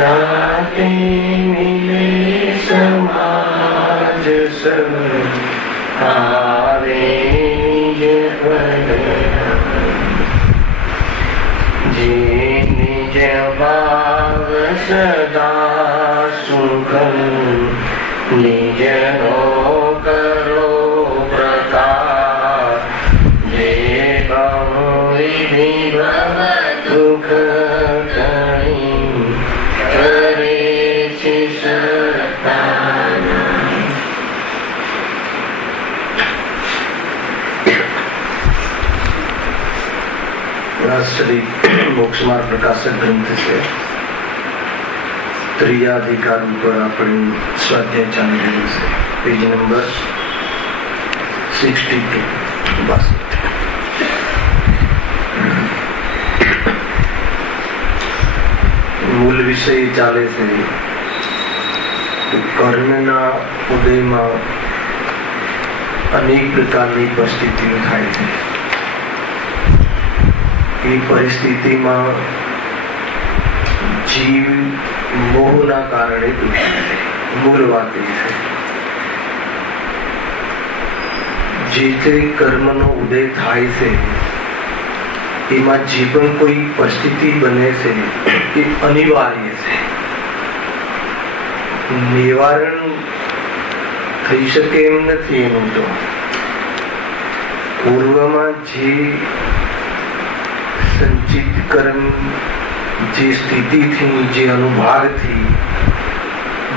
राते मिले समाज सब आवे जे निज भाव सदा सुखम निज करो प्रकाश जे बहुविधि भव दुख श्री मोक्ष मार्ग प्रकाशक ग्रंथ से त्रियाधिकार पर अपनी स्वाध्याय चालू रही से पेज नंबर 62 बस मूल विषय चाले से कर्मना उदय में अनेक प्रकार की परिस्थिति थाय छे। એ પરિસ્થિતિમાં જીવ મોહના કારણે દુઃખી છે. મૂળ વાત એ છે જે તે કર્મનો ઉદય થાય છે એમાં જે પણ કોઈ પરિસ્થિતિ બને છે એ અનિવાર્ય છે. નિવારણ થઈ શકે એમ નથી. એનું તો પૂર્વમાં જે संचित कर्म जे स्थिति थी जे अनुभाग थी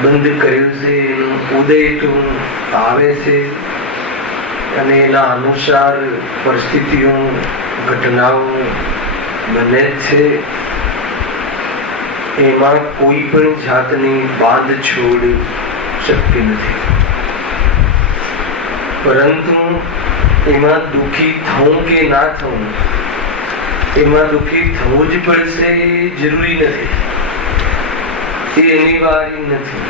बंद करेल से उदय तो आवे से अने एना अनुसार परिस्थितिओं घटनाओं बने छे. एमां कोई पण जातनी बांध छोड़ शक्य नहीं. परंतु एमां दुखी थऊं के ना थऊं एमां दुखी थवुं ज पड़शे जरूरी नहीं. ए अनिवार्य नहीं.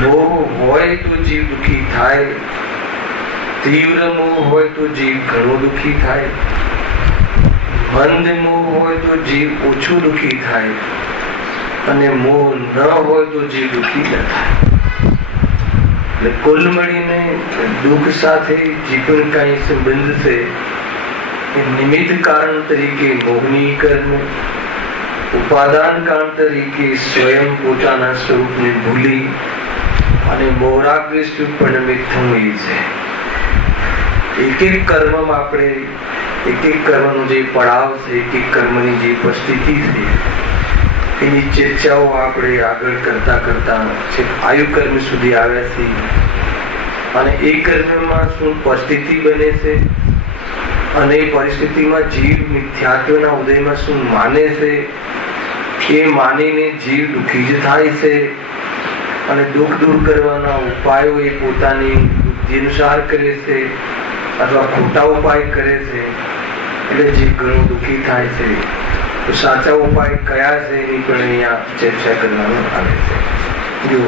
मोह होय तो जीव दुखी थाय. तीव्र मोह होय तो जीव घणो दुखी थाय. मंद मोह होय तो जीव ओछो दुखी थाय अने मोह न होय तो जीव दुखी न थाय. कुल मळीने दुख साथे जे पण कांई संबंध छे निमित्त कारण तरीके मोहनी कर्म, उपादान कारण तरीके स्वयं पोताना स्वरूप ने भूली અને મોહરાગ્રસ્ત પરિણમિત થવું એ છે. એક એક કર્મમાં આપણે એક એક કર્મનો જે પડાવ છે, એક એક કર્મની જે પરિસ્થિતિ છે એની ચર્ચાઓ આપણે આગળ કરતા કરતા છેક આયુ કર્મ સુધી આવ્યા છીએ. અને એ કર્મમાં શું પરિસ્થિતિ બને છે અને એ પરિસ્થિતિમાં જીવ મિથ્યાત્વના ઉદયમાં શું માને છે એ માનીને જીવ દુઃખી જ થાય છે. અને દુઃખ દૂર કરવાના ઉપાયો એ પોતાની બુદ્ધિ અનુસાર કરે છે અથવા ખોટા ઉપાય કરે છે એટલે જીવ ઘણો દુઃખી થાય છે. તો સાચા ઉપાય કયા છે એની પણ અહીંયા ચર્ચા કરવામાં આવે છે. જો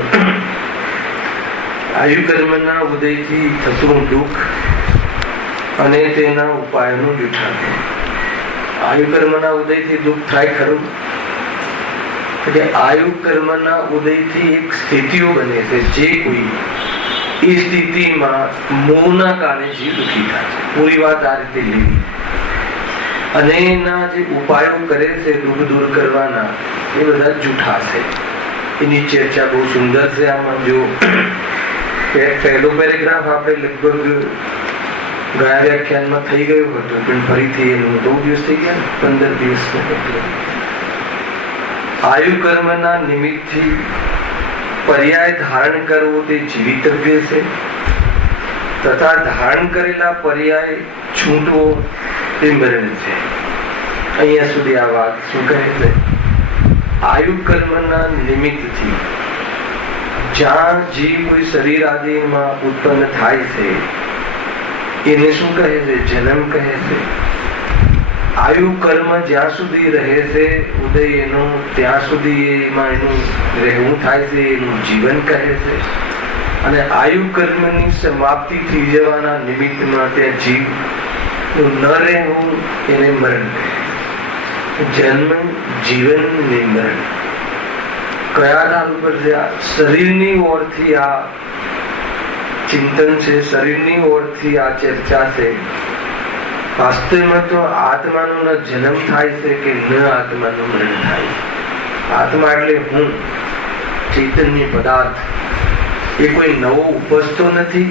આયુ કર્મના ઉદયથી થતું દુઃખ અને તેના ઉપાયનું જૂઠાણ. આયુ કર્મના ઉદયથી દુઃખ થાય ખરું. એટલે આયુ કર્મના ઉદયથી એક સ્થિતિઓ બને છે જે કોઈ એ સ્થિતિમાં મોહના કારણે જીવ દુઃખી થાય છે. પૂરી વાત આ રીતે લેવી. અને એના જે ઉપાયો કરે છે દુઃખ દૂર કરવાના એ બધા જૂઠા છે. એની ચર્ચા બહુ સુંદર છે. આમાં જો પહેલો પેરેગ્રાફ આપણે લગભગ ગયા વ્યાખ્યાનમાં થઈ ગયું હતું પણ ફરીથી એનું 2 દિવસ થઈ ગયા, 15 દિવસ. આયુ કર્મના નિમિત્તથી પર્યાય ધારણ કરવો તે જીવિતવ્ય છે તથા ધારણ કરેલા પર્યાય છૂટવો તે મરણ છે. અહીંયા સુધી આ વાત શું કહે છે? આયુ કર્મના નિમિત્તથી જ્યાં જીવ કોઈ શરીર આદિમાં ઉત્પન્ન થાય છે એને શું કહે છે? જન્મ કહે છે. આયુ કર્મ જ્યાં સુધી રહે છે ઉદય એનું ત્યાં સુધી એમાં એનું રહેવું થાય છે એનું જીવન કહે છે. અને આયુ કર્મની સમાપ્તિ થઈ જવાના નિમિત્તમાં ત્યાં જીવ ન રહેવું એને મરણ કહે. જન્મ, જીવન ને મરણ કયા આધાર ઉપર છે? આ શરીરની ઓરથી આ ચિંતન છે, શરીરની ઓરથી આ ચર્ચા છે. વાસ્તવમાં તો આત્માનો ન જન્મ થાય છે કે ન આત્માનું મરણ થાય. આત્મા એટલે હું, ચૈતન્ય પદાર્થ. એ કોઈ નવો ઉપજતો નથી,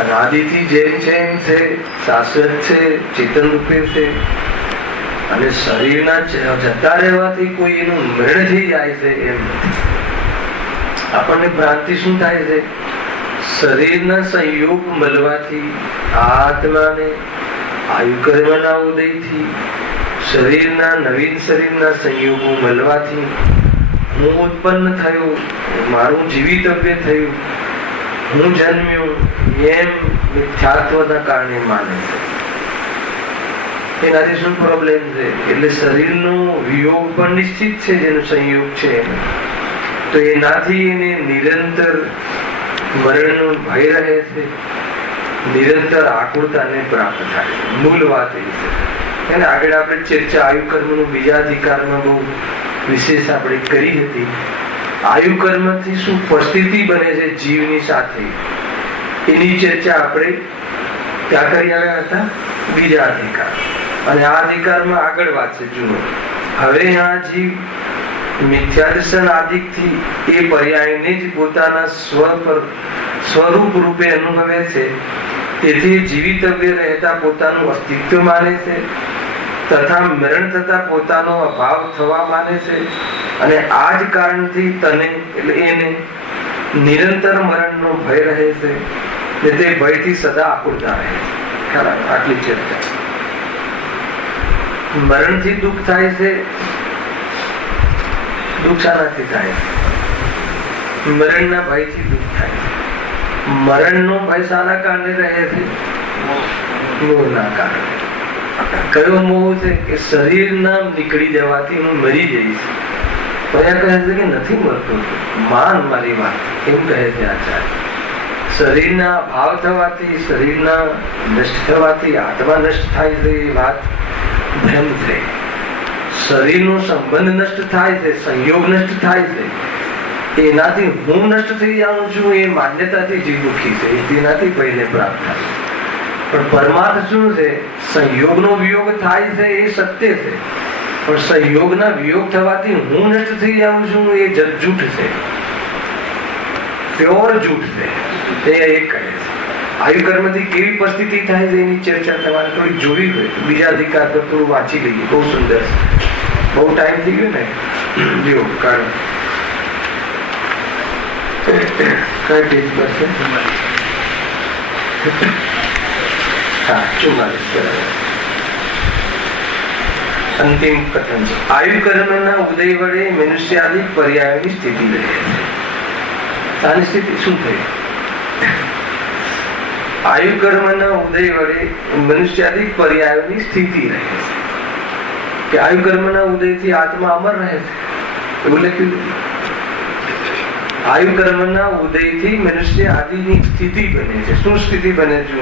અનાદિથી જેમ છે એમ છે, શાશ્વત છે, ચેતન રૂપે છે. અને શરીરના જતા રહેવાથી કોઈ એનું મરણ થઈ જાય છે એમ નથી. આપણને ભ્રાંતિ શું થાય છે? શરીરના સંયોગ મળવાથી, આત્માને આયુકર્મના ઉદયથી, શરીરના નવીન શરીરના સંયોગો મળવાથી હું ઉત્પન્ન થયો, મારું જીવિતવ્ય થયું, હું જન્મ્યો એમ મિથ્યાત્વના કારણે માને છે. એનાથી શું પ્રોબ્લેમ છે? એટલે શરીરનો વિયોગ પણ નિશ્ચિત છે, જેનો સંયોગ છે. તો એનાથી એને નિરંતર મરણનો ભય રહે છે, નિરંતર આકુળતાને પ્રાપ્ત થાય. મૂળ વાત એ છે. એને આગળ આપણે ચર્ચા આયુકર્મનું બીજા અધિકારમાં બહુ વિશેષ આપણે કરી હતી. આયુકર્મથી શું પરિસ્થિતિ બને છે જીવની સાથે, એની ચર્ચા આપણે ત્યાં કરી આવ્યા હતા બીજા અધિકાર. અને આ અધિકારમાં આગળ વાત છે. જુઓ, હવે આ જીવ મિથ્યાદર્શન આદિકથી એ પર્યાયને જ પોતાના સ્વરૂપ રૂપે અનુભવે છે. તેથી જીવિતવ્ય રહેતા પોતાનું અસ્તિત્વ માને છે, તથા મરણ થતા પોતાનો અભાવ થવા માને છે. અને આ જ કારણથી તને એટલે એને નિરંતર મરણનો ભય રહે છે, ને તે ભયથી સદા આકુળતા રહે છે. ખરા, આટલી ચર્ચા. મરણથી દુઃખ થાય છે. દુઃખ શાનાથી થાય? મરણના ભયથી દુઃખ થાય છે. મરણનો ભય શાના કારણે રહે છે? મોહના કારણે. કયો મોહ છે? કે શરીરના નીકળી જવાથી હું મરી જઈશ. ભયા કહે છે કે નથી મરતો, માન મારી વાત, એમ કહે છે આચાર્ય. શરીરના ભાવ થવાથી, શરીરના નષ્ટ થવાથી આત્મા નષ્ટ થાય છે, એ વાત ભ્રમ છે. શરીરનો સંબંધ નષ્ટ થાય છે, સંયોગ નષ્ટ થાય છે, એનાથી હું નષ્ટ થઈ જાઉં છું એ માન્યતાથી જીવ દુઃખી છે. તેનાથી પહેલે પ્રાપ્ત થાય. પણ પરમાર્થ શું છે? સંયોગનો વિયોગ થાય છે એ સત્ય છે, પણ સંયોગના વિયોગ થવાથી હું નષ્ટ થઈ જાઉં છું એ જૂઠ છે, પ્યોર જૂઠ છે. એ એક કહે છે. આયુકર્મથી કેવી પરિસ્થિતિ થાય છે એની ચર્ચા તમારે થોડી જોવી હોય તો બીજા અધિકાર પર થોડું વાંચી લઈએ. બહુ સુંદર છે. બહુ ટાઈમ થઈ ગયો ને, જો કારણ કઈ પેજ પર છે? હા, 44 બરાબર. અંતિમ કથન છે. આયુકર્મના ઉદય વડે મનુષ્યાદિક પર્યાયોની સ્થિતિ રહે છે. આની સ્થિતિ શું થઈ? આયુકર્મના ઉદય વડે મનુષ્યાદિક પર્યાયોની સ્થિતિ રહે છે. કે આયુકર્મના ઉદયથી આત્મા અમર રહે છે, એવું લખ્યું. આયુકર્મના ઉદયથી મનુષ્ય આદિની સ્થિતિ બને છે. શું સ્થિતિ બને છે?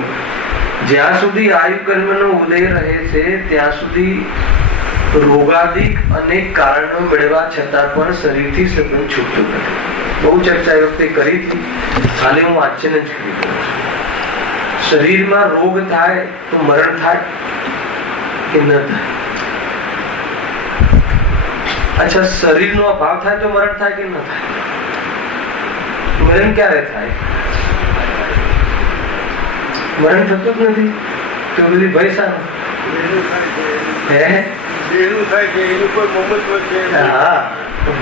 જ્યાં સુધી આયુકર્મનો ઉદય રહે છે ત્યાં સુધી રોગાદિક અનેક કારણો મળવા છતાં પણ શરીરથી સગુણ છૂટતું નથી. બહુ ચર્ચા એ વખતે કરી હતી, ખાલી હું વાંચન જ કરી દઉં છું. શરીરમાં રોગ થાય તો મરણ થાય કે ન થાય? અચ્છા, શરીરનો અભાવ થાય તો મરણ થાય કે ન થાય? મરણ ક્યારે થાય? મરણ થતું જ નથી તો બધી ભય સાનો?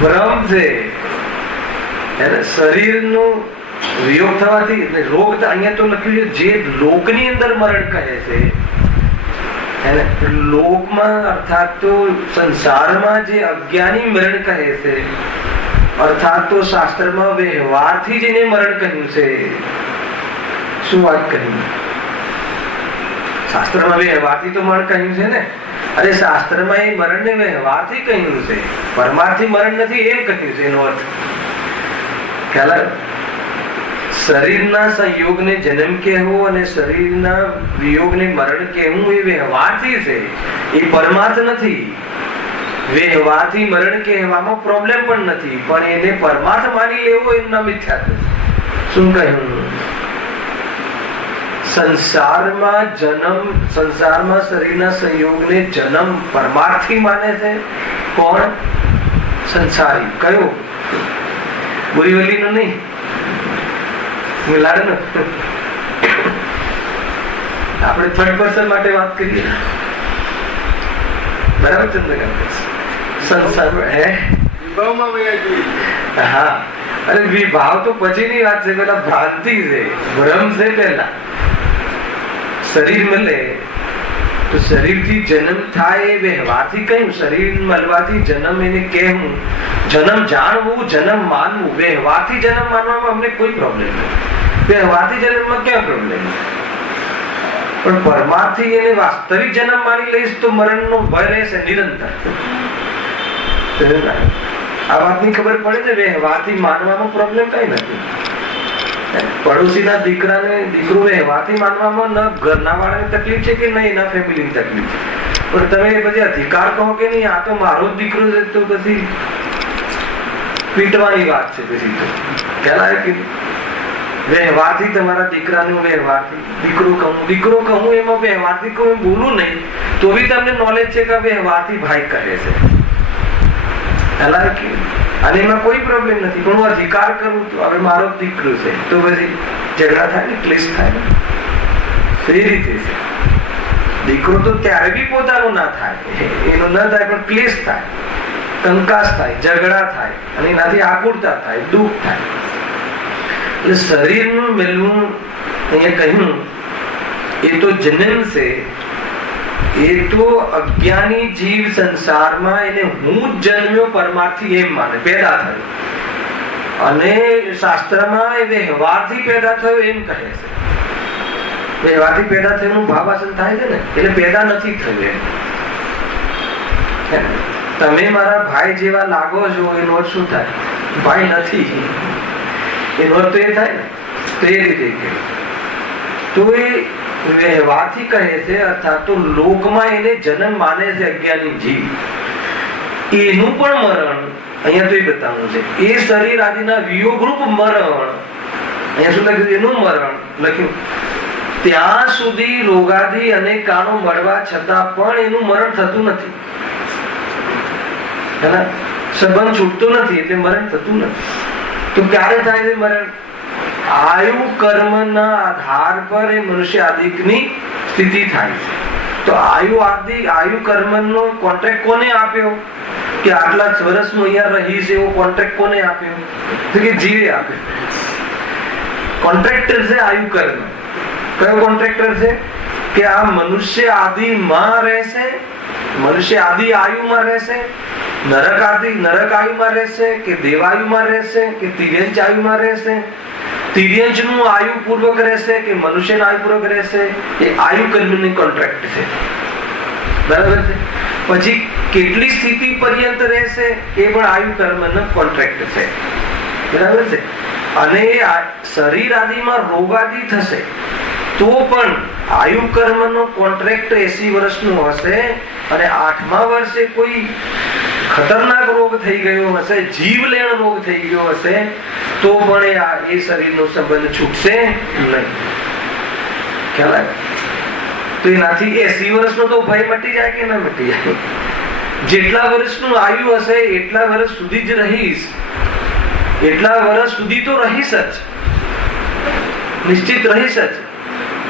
ભ્રમ છે. શરીરનો વિયોગ થવાથી રોગ, અહીંયા તો લખ્યું છે જે લોકની અંદર મરણ કહે છે, લોકમાં અર્થાત તો સંસારમાં જે અજ્ઞાની મરણ કહે છે, અર્થાત તો શાસ્ત્રમાં વ્યવહારથી જેને મરણ કહ્યું છે. શું વાત કરી? શાસ્ત્રમાં વ્યવહારથી તો મરણ કહ્યું છે ને. અરે શાસ્ત્રમાં એ મરણને વ્યવહારથી કહ્યું છે, પરમાર્થી મરણ નથી એમ કહ્યું છે. એનો અર્થ ખ્યાલ આવ્યો? શરીરના સંયોગને જન્મ કહેવો અને શરીરના વિયોગને મરણ કહેવું એ વ્યવહારથી છે, એ પરમાર્થ નથી. વ્યવહારથી મરણ કહેવામાં પ્રોબ્લેમ પણ નથી, પણ એને પરમાર્થ માની લેવો એમના મિથ્યાત્વ. શું કહ્યું? સંસારમાં શરીરના સંયોગને જન્મ પરમાર્થી માને છે. કોણ? સંસારી. કયો? બોરીવલી નો નહીં, મિલાડ નો. આપણે થર્ડ પર્સન માટે વાત કરીએ, બરાબર? ચંદ્રકાંત સંસાર હે વિભાવમાં હા, અરે વિભાવ તો પછીની વાત છે, પેલા ભ્રાંતિ છે, ભ્રમ છે. પેલા શરીર મળે તો શરીરથી જન્મ થાય એ વ્યવહારથી કહ્યું. શરીર મળવાથી જન્મ એને કહેવું, જન્મ જાણવું, જન્મ માનવું. વ્યવહારથી જન્મ માનવામાં અમને કોઈ પ્રોબ્લેમ નથી. વ્યવહારથી જન્મમાં ક્યાં પ્રોબ્લેમ? પણ પરમાર્થી એને વાસ્તવિક જન્મ માની લઈશ તો મરણનો ભય રહેશે નિરંતર. આ વાતની ખબર પડે છે. વ્યવહારથી માનવામાં પ્રોબ્લેમ કઈ નથી. પડોશીના દીકરાને દીકરો વ્યવહારથી માનવામાં ન ઘરના વાળાની તકલીફ છે કે નહીં એના ફેમિલીની તકલીફ છે, પણ તમે પછી અધિકાર કહો કે નહીં આ તો મારો જ દીકરો છે, તો પછી પીટવાની વાત છે. પછી ખ્યાલ આવે કે વ્યવહારથી તમારા દીકરાનું વ્યવહારથી દીકરો કહું એમાં વ્યવહારથી કહું એમ બોલું નહીં તો બી તમને નોલેજ છે કે વ્યવહારથી ભાઈ કહે છે. ખ્યાલ આવે કે અને એમાં કોઈ પ્રોબ્લેમ નથી, પણ હું અધિકાર કરું તો હવે મારો દીકરો છે તો પછી ઝઘડા થાય ને, ક્લેશ થાય ને. એ રીતે છે. દીકરો તો ત્યારે બી પોતાનો ના થાય, એનો ન થાય પણ ક્લેશ થાય, કંકાસ થાય, ઝઘડા થાય અને એનાથી આકુરતા થાય, દુઃખ થાય. એટલે શરીરનું મેળવું અહીંયા કહ્યું એ તો જન્મ છે. એ તો અજ્ઞાની જીવ સંસારમાં એને હું જ જન્મ્યો પરમાર્થી એમ માને, પેદા થયો. અને શાસ્ત્રમાં એ વ્યવહારથી પેદા થયો એમ કહે છે. વ્યવહારથી પેદા થયું ભાવાસન થાય છે ને, એટલે પેદા નથી થયું. તમે મારા ભાઈ જેવા લાગો છો એનો અર્થ શું થાય? ભાઈ નથી એનો અર્થ તો એ થાય ને. તો એ રીતે તો એ વ્યવહારથી કહે છે, અર્થાત તો લોકમાં એને જન્મ માને છે અજ્ઞાની જીવ. એનું પણ મરણ અહીંયા તો એ બતાવવું છે. એ શરીર આદિના વિયોગરૂપ મરણ અહીંયા શું લખ્યું? એનું મરણ લખ્યું. ત્યાં સુધી રોગાદી અને કાણો મળવા છતાં પણ એનું મરણ થતું નથી. સંબંધ છૂટતો નથી એટલે મરણ થતું નથી. તો ક્યારે થાય છે મરણ? આયુ કર્મના આધાર પર એ મનુષ્ય આદિની સ્થિતિ થાય છે. તો આયુ કર્મનો કોન્ટ્રાક્ટ કોને આપ્યો? કે આટલા વર્ષ હું અહીંયા રહીશ એવો કોન્ટ્રાક્ટ કોને આપ્યો? તો કે જીવે આપ્યો. કોન્ટ્રાક્ટર છે આયુ કર્મ. કયો કોન્ટ્રાક્ટર છે? કે આ મનુષ્ય આદિમાં રહેશે, મનુષ્ય આદિ આયુમાં રહેશે, નરક આયુમાં રહેશે, કે દેવાયુમાં રહેશે, કે તિર્યંચ આયુમાં રહેશે, તિર્યંચ નું આયુ પૂર્વક રહેશે કે મનુષ્ય આયુ પૂર્વક રહેશે. એ આયુ કર્મની કોન્ટ્રાક્ટ છે. બરાબર છે. પછી કેટલી સ્થિતિ પર્યંત રહેશે એ પણ આયુ કર્મનો કોન્ટ્રાક્ટ છે. બરાબર છે. અને શરીર આદિમાં રોગ આદિ થશે તો પણ આયુ કર્મનો કોન્ટ્રાક્ટ 80 વર્ષનું હશે. અને 8મા વર્ષે કોઈ ખતરનાક રોગ થઈ ગયો હશે, જીવલેણ રોગ થઈ ગયો હશે તો પણ એ શરીરનો સંબંધ છૂટશે નહીં. ખ્યાલ આવે? તો એનાથી 80 વર્ષનો તો ભય મટી જાય કે ના મટી જાય? જેટલા વર્ષનું આયુ હશે એટલા વર્ષ સુધી જ રહીશ, એટલા વર્ષ સુધી તો રહીશ જ, નિશ્ચિત રહીશ જ.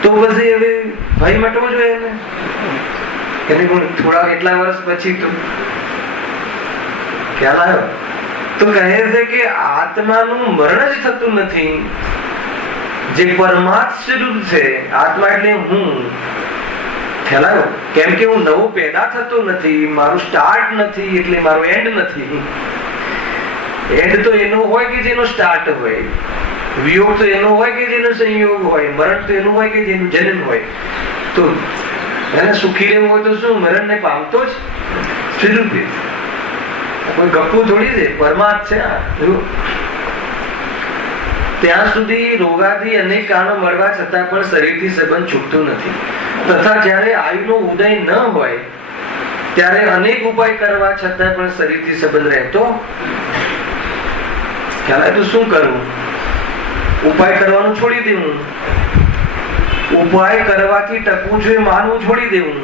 તો પછી હવે ભય મટવો જોઈએ ને. થોડા એટલા વર્ષ પછી તો ખ્યાલ આવ્યો? તો કહે છે કે આત્માનું મરણ જ થતું નથી. જે પરમાર્થ સ્વરૂપ છે આત્મા એટલે હું. ખ્યાલ આવ્યો? કેમ કે હું નવો પેદા થતો નથી, મારું સ્ટાર્ટ નથી એટલે મારો એન્ડ નથી. એન્ડ તો એનો હોય કે જેનો સ્ટાર્ટ હોય, વિયોગ તો એનો હોય કે જેનો સંયોગ હોય, મરણ તો એનું હોય કે જેનું જન્મ હોય. તો એને સુખી રહેવું હોય તો શું મરણ ને પામતો જ સ્વરૂપ. કોઈ ગપ્પુ થોડી છે, પરમાર્થ છે. ત્યાં સુધી રોગાદી અનેક કારણો મળવા છતાં પણ શરીરથી સંબંધ છૂટતો નથી. તથા જ્યારે આયુનો ઉદય ન હોય ત્યારે અનેક ઉપાય કરવા છતાં પણ શરીરથી સંબંધ રહેતો ખ્યાલ તો શું કરવું? ઉપાય કરવાનું છોડી દેવું, ઉપાય કરવાથી ટકવું જોઈએ માનવું છોડી દેવું,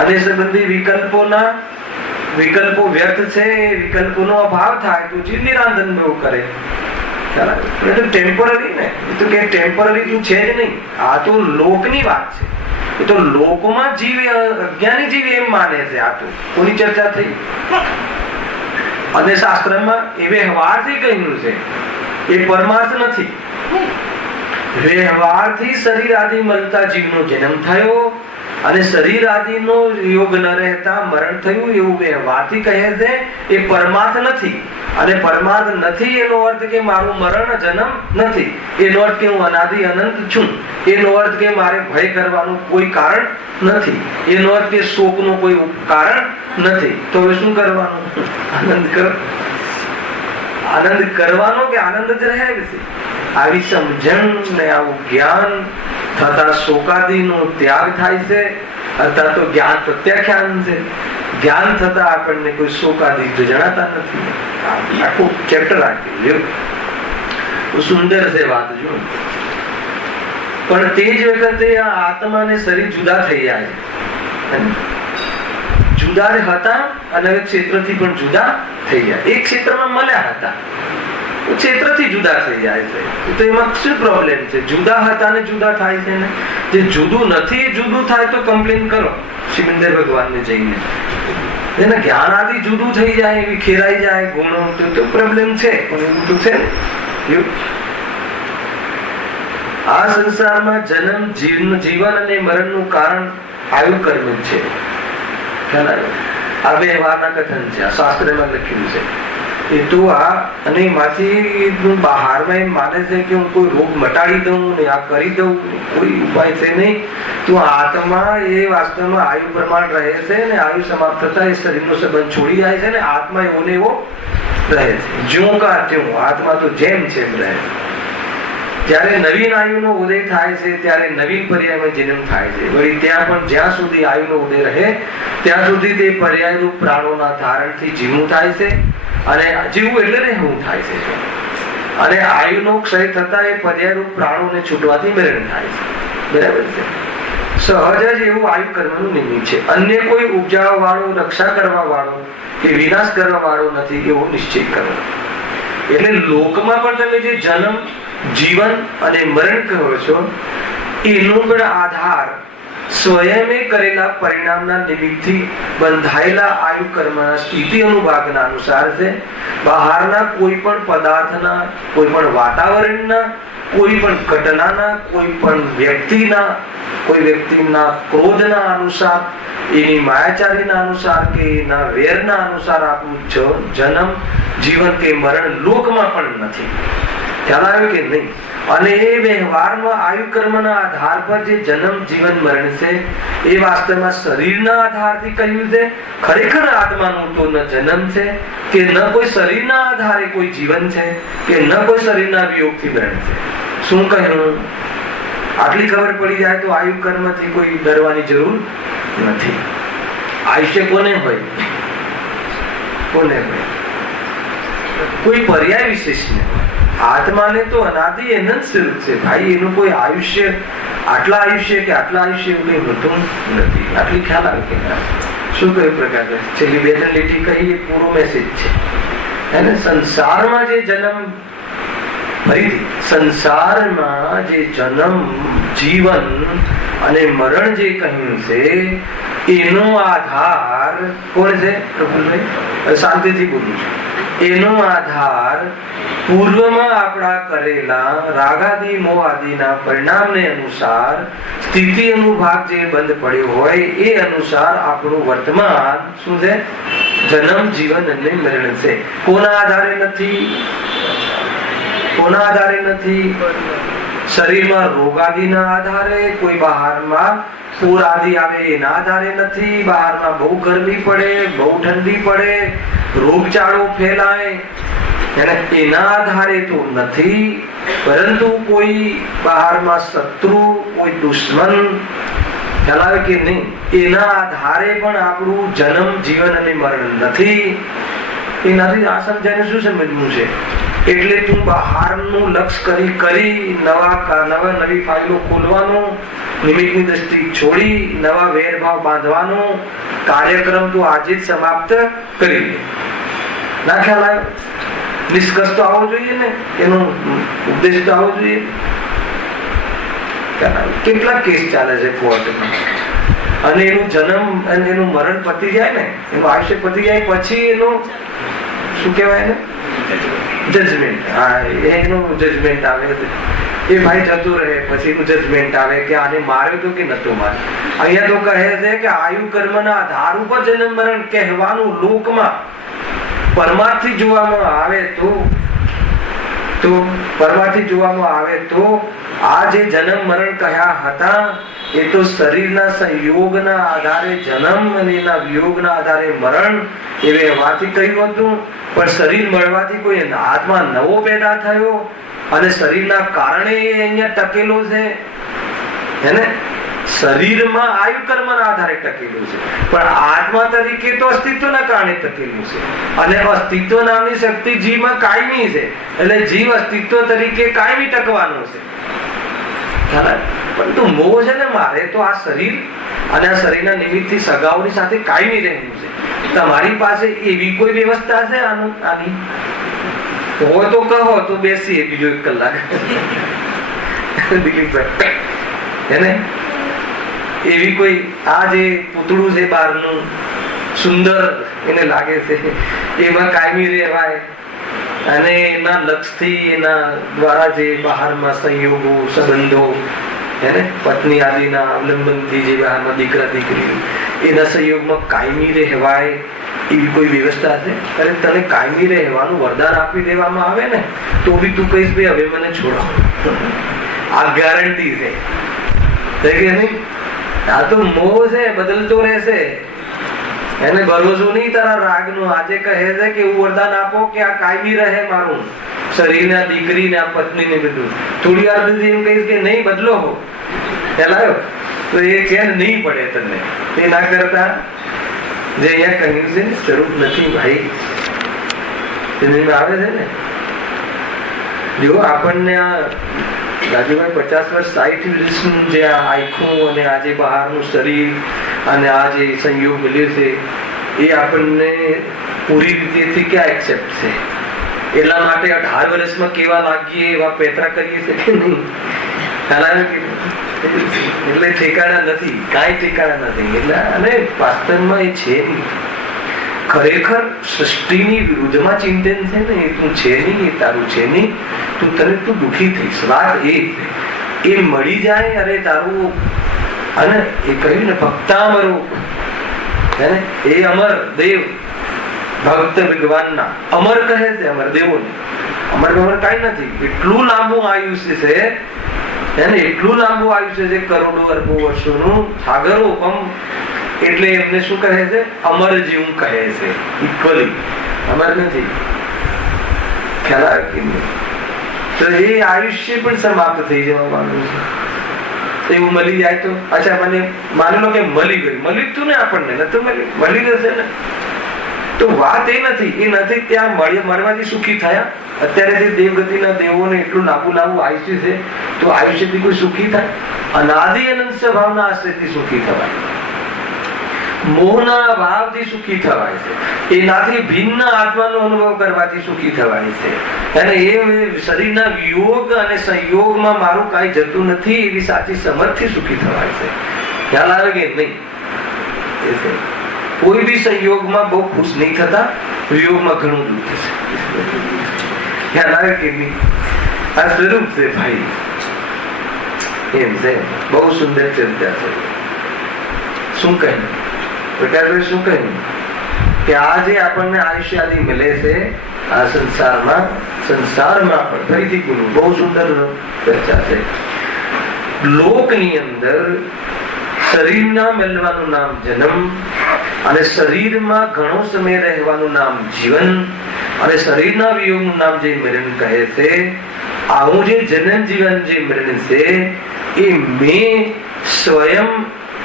અને સંબંધી વિકલ્પો વ્યર્થ છે, વિકલ્પોનો અભાવ થાય તો જે નિરાંતન બહુ કરે. ખ્યાલ ટેમ્પરરી ને, એ તો કે ટેમ્પરરી તું છે જ નહીં, આ તો લોકની વાત છે. એ તો લોકોમાં જીવે, અજ્ઞાની જીવે એમ માને છે. આ તો કોની ચર્ચા થઈ? અને શાસ્ત્રમાં એ વ્યવહારથી કહ્યું છે, એ પરમાર્થ નથી. વ્યવહારથી શરીર આદિ મળતા જીવનો જન્મ થયો અને શરીર આદિનો યોગ ન રહેતા મરણ થયું, એવું વ્યવહારથી કહે છે. એ પરમાર્થ નથી. અને પરમાર્થ નથી એનો અર્થ કે મારું મરણ જન્મ નથી, એનો અર્થ કે હું અનાદિ અનંત છું, એનો અર્થ કે મારે ભય કરવાનું કોઈ કારણ નથી, એનો અર્થ કે શોકનું કોઈ કારણ નથી. તો હવે શું કરવાનું? આનંદ કરો. આનંદ કરવાનો કે આનંદ જ રહે છે. આવી સમજણ ને આવું જ્ઞાન થતા શોકાદિનો ત્યાગ થાય છે, અથવા તો જ્ઞાન પ્રત્યાખ્યાન છે. જ્ઞાન થતા આપણને કોઈ શોકાદિ જણાતા નથી. આખું ચેપ્ટર રાખી સુંદર છે વાત. જો પણ તે જ વખતે આ આત્મા અને શરીર જુદા થઈ જાય. જુદા હતા અને હવે ક્ષેત્રથી પણ જુદા થઈ જાય. એક ક્ષેત્રમાં મળ્યા હતા, ક્ષેત્રથી જુદા થઈ જાય છે. તો એમાં શું પ્રોબ્લેમ છે? જુદા હતા ને જુદા થાય છે ને. જે જુદું નથી એ જુદું થાય તો કમ્પ્લેન કરો શિવિંદર ભગવાનને જઈને. એને જ્ઞાન આદિ જુદું થઈ જાય, એવી ખેરાઈ જાય ગુણો, તો પ્રોબ્લેમ છે. પણ એવું તો છે ને. આ સંસારમાં જન્મ, જીવન અને મરણનું કારણ આયુ કર્મ છે. આ વ્યવહારના કથન છે, આ શાસ્ત્રમાં લખ્યું છે. એ તો આ અને એમાંથી બહારમાં એમ માને છે કે હું કોઈ રોગ મટાડી દઉં ને આ કરી દઉં, કોઈ ઉપાય છે નહીં. તો આત્મા એ વાસ્તવમાં આયુ પ્રમાણ રહે છે ને આયુ સમાપ્ત થતા એ શરીરનો સંબંધ છોડી જાય છે ને આત્મા એવો ને એવો રહે છે. જ્યું કા ત્યું, આત્મા તો જેમ છે એમ રહે. જ્યારે નવીન આયુનો ઉદય થાય છે ત્યારે નવીન પર્યાયમાં જન્મ થાય છે. વળી ત્યાં પણ જ્યાં સુધી આયુનો ઉદય રહે ત્યાં સુધી તે પર્યાયરૂપ પ્રાણોના ધારણથી જીવવું થાય છે. અને જીવવું એટલે રહેવું થાય છે. અને આયુનો ક્ષય થતા એ પર્યાયરૂપ પ્રાણોને છૂટવાથી મરણ થાય છે. બરાબર છે. સહજ જ એવું આયુ કર્મનું નિમિત્ત છે. અન્ય કોઈ ઉપજાવવા વાળો, રક્ષા કરવા વાળો કે વિનાશ કરવા વાળો નથી એવો નિશ્ચય કરો. એટલે લોકમાં પણ તમે જે જન્મ, જીવન અને મરણ કહો છો એનો પણ આધાર સ્વયં કરેલા પરિણામના નિમિત્તથી બંધાયેલા આયુ કર્મના સ્થિતિ અનુભાગના અનુસાર છે. બહારના કોઈ પણ પદાર્થના, કોઈ પણ વાતાવરણના, કોઈ પણ ઘટનાના, કોઈ પણ વ્યક્તિના ક્રોધના અનુસાર, એની માયાચારીના અનુસાર કે એના વેરના અનુસાર આપણું જન્મ, જીવન કે મરણ લોકમાં પણ નથી. ખ્યાલ આવ્યો કે નહીં? અને એ વ્યવહારમાં આયુ કર્મના આધાર પર જે જન્મ, જીવન, મરણ છે એ વાસ્તવમાં શરીરના આધારથી કહ્યું છે. ખરેખર આત્માનું તો ન જન્મ છે કે ન કોઈ શરીરના આધારે કોઈ જીવન છે કે ન કોઈ શરીરના વિયોગથી મરણ છે. શું કહ્યું? આટલી ખબર પડી જાય તો આયુ કર્મથી કોઈ ડરવાની જરૂર નથી. આયુષ્ય કોને હોય? કોને હોય? કોઈ પર્યાય વિશેષ ને. આત્માને તો અનાદિ અનંત સ્વરૂપ છે ભાઈ. એનું કોઈ આયુષ્ય, આટલા આયુષ્ય કે આટલા આયુષ્ય એવું કઈ હોતું નથી. આટલી ખ્યાલ આવે કે શું કયું પ્રકાર? છેલ્લી બે ત્રણ લીટી કહી, એ પૂરો મેસેજ છે. અને સંસારમાં જે જન્મ, ફરીથી સંસારમાં જે જન્મ, જીવન અને મરણ જે કહ્યું છે એનો આધાર કોણ છે? પ્રફુલભાઈ શાંતિથી બોલું છું. એનો આધાર પૂર્વમાં આપણા કરેલા રાગાદિ મોહાદિના પરિણામને અનુસાર સ્થિતિ અનુભાગ જે બંધ પડ્યો હોય એ અનુસાર આપણું વર્તમાન શું છે? જન્મ, જીવન અને મરણ છે. કોના આધારે નથી? કોના આધારે નથી? શરીરમાં રોગ આદિના આધારે, કોઈ બહારમાં પૂર આદિ આવે એના આધારે નથી. બહારમાં બહુ ગરમી પડે, બહુ ઠંડી પડે, રોગચાળો ફેલાય એના આધારે તો નથી. પરંતુ કોઈ બહારમાં શત્રુ, કોઈ દુશ્મન ખ્યાલ આવે કે નહીં? એના આધારે પણ આપણું જન્મ, જીવન અને મરણ નથી. એનાથી આ સમજાને શું સમજવું છે? એટલે તું બહારનું લક્ષ્ય કરી નવી ફાઇલો ખોલવાનો, નિમિત્તની દ્રષ્ટિ છોડી નવા વેરભાવ બાંધવાનો કાર્યક્રમ તું આજે જ સમાપ્ત કરી દે. ના ખ્યાલ આવ્યો? નિષ્કર્ષ તો આવવો જોઈએ ને, એનો ઉપદેશ તો આવવો જોઈએ. કેટલા કેસ ચાલે છે કોર્ટમાં, અને એનું જન્મ અને એનું મરણ પતી જાય ને, એનું આયુષ્ય પતી જાય પછી એનું શું કહેવાય ને, જજમેન્ટ. હા, એનું જજમેન્ટ આવે. એ ભાઈ જતું રહે પછી એનું જજમેન્ટ આવે કે આને માર્યો તો કે નતો માર્યો. અહીંયા તો કહે છે કે આયુ કર્મના આધાર ઉપર જન્મ મરણ કહેવાનું લોકમાં પરમાર્થી જોવામાં આવે તો પરમાર્થી જોવામાં આવે તો આ જે જન્મ મરણ કહ્યા હતા એ તો શરીરના સંયોગના આધારે જન્મ અને એના વિયોગના આધારે મરણ એ વ્યવહારથી કહ્યું હતું. પણ શરીર મળવાથી કોઈ આત્મા નવો પેદા થયો અને શરીરના કારણે અહીંયા ટકેલો છે, હેને? શરીરમાં આયુ કર્મના આધારે ટકેલું છે, પણ આત્મા તરીકે તો અસ્તિત્વના કારણે ટકેલું છે. અને અસ્તિત્વ નામની શક્તિ જીવમાં કાયમી છે, એટલે જીવ અસ્તિત્વ તરીકે કાયમી ટકવાનો છે. પરંતુ મોહ છે ને, મારે તો આ શરીર અને આ શરીરના નિમિત્તથી સગાઓની સાથે કાયમી રહેવું છે. તમારી પાસે એવી કોઈ વ્યવસ્થા છે આની? હોય તો કહો તો બેસીએ બીજો 1 કલાક. દિલીપભાઈ, હેને? એવી કોઈ આ જે પૂતળું છે બહારનું સુંદર એને લાગે છે, એમાં કાયમી રહેવાય અને એના લક્ષથી એના દ્વારા જે બહારમાં સંયોગો, સંબંધો, હેને, પત્ની આદિના અવલંબનથી જે બહારમાં દીકરા દીકરી એના સંયોગમાં કાયમી રહેવાય એવી કોઈ વ્યવસ્થા છે? અરે તને કાયમી રહેવાનું વરદાન આપી દેવામાં આવે ને તો બી તું કહીશ ભાઈ હવે મને છોડો. આ ગેરંટી છે કે નહીં? આ તો મોહ છે, બદલતો રહેશે. એને ભરોસો નહીં તારા રાગનો. આજે કહે છે કે એવું વરદાન આપો કે આ કાયમી રહે મારું શરીર, દીકરી ને પત્ની ને બધું. થોડી વાર સુધી એમ કહીશ કે નહીં બદલો હો ખ્યાલ તો એ ચેન નહીં પડે તમને. એ ના કરતા જે અહીંયા કહ્યું છે ને સ્વરૂપ નથી ભાઈ, આવે છે ને. જો આપણને આ રાજુભાઈ 50 વર્ષ 60 વર્ષનું જે આખું અને આજે બહારનું શરીર અને આ જે સંયોગ મળ્યો છે એ આપણને પૂરી રીતે ક્યાં એક્સેપ્ટ છે? એટલા માટે 18 વર્ષમાં કેવા લાગીએ એવા પેતરા કરીએ છીએ કે નહીં? એટલે ઠેકાણા નથી, કાંઈ ઠેકાણા નથી. એટલે અને વાસ્તવમાં એ છે નહીં. ખરેખર સૃષ્ટિની વિરુદ્ધમાં ચિંતન છે ને, એ તું છે નહીં, એ તારું છે નહીં, તું દુઃખી થઈશ. વાત એ મળી જાય. અરે તારું, અને એ કહ્યું ને ભક્તામરો, હે ને, એ અમર દેવ ભક્ત ભગવાનના અમર કહે છે. અમર દેવોને અમર કાંઈ નથી. એટલું લાંબુ આયુષ્ય છે, એને એટલું લાંબુ આયુષ્ય છે, કરોડો અરબો વર્ષોનું, સાગરોપમ. એટલે એમને શું કહે છે? અમર જેવું કહે છે. ઇક્વલી અમર નથી. ખ્યાલ આવે કે નહીં? તો એ આયુષ્ય પણ સમાપ્ત થઈ જવાનું છે. એવું મળી જાય તો અચ્છા, મને માની લો કે મળી ગયું, મળ્યું તું ને આપણને, નતું મળી જશે ને. તો વાત એ નથી ત્યાં મળવાથી સુખી થયા. અત્યારે જે દેવગતિના દેવોને એટલું લાંબુ આયુષ્ય છે, તો આયુષ્યથી કોઈ સુખી થાય? અનાદિ અનંત સ્વભાવના આશ્રયથી સુખી થવાય, મોહના ભાવથી સુખી થવાય છે, એનાથી ભિન્ન આત્માનો અનુભવ કરવાથી સુખી થવાય છે. અને એ શરીરના વિયોગ અને સંયોગમાં મારું કાંઈ જતું નથી એવી સાચી સમજથી સુખી થવાય છે. ખ્યાલ આવે કે નહીં? કોઈ બી સંયોગમાં બહુ ખુશ નહીં થતા, વિયોગમાં ઘણું દુઃખ થશે. ખ્યાલ આવે કે નહીં? આ સ્વરૂપ છે ભાઈ. એમ છે. બહુ સુંદર ચર્ચા છે. શું કહ્યું પ્રકાશભાઈ? શું કહ્યું કે આ જે આપણને આયુષ્ય આદિ મળે છે આ સંસારમાં પણ ફરીથી બોલું, બહુ સુંદર ચર્ચા છે. લોકની અંદર શરીરના મળવાનું નામ જન્મ, અને શરીરમાં ઘણો સમય રહેવાનું નામ જીવન, અને શરીરના વિયોગનું નામ જે મરણ કહે છે. આવું જે જન્મ જીવન જે મરણ છે એ મેં સ્વયં